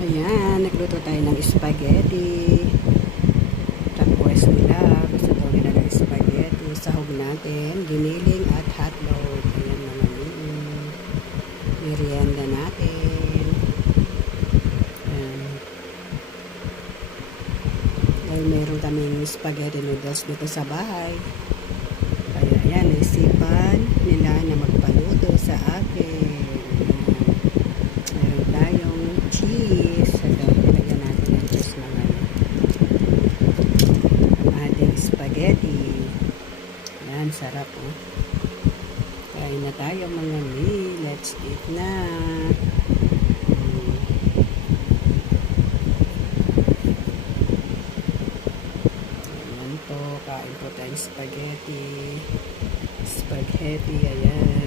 Ayan, nagluto tayo ng spaghetti. Request nila. Gusto daw nila ng spaghetti. Sahog natin, giniling at hotdog. Ayan mga merienda natin. Ayan. Dahil meron kaming spaghetti noodles dito sa bahay. Kaya ayan, naisipan nila na magpaluto sa akin. Meron tayong cheese. Ito, nilagyan natin ng cheese naman. Ang ating spaghetti. Ayan, sarap oh. Kain na tayo mga let's eat na. Ayan po, kain po tayong spaghetti. Spaghetti, ayan.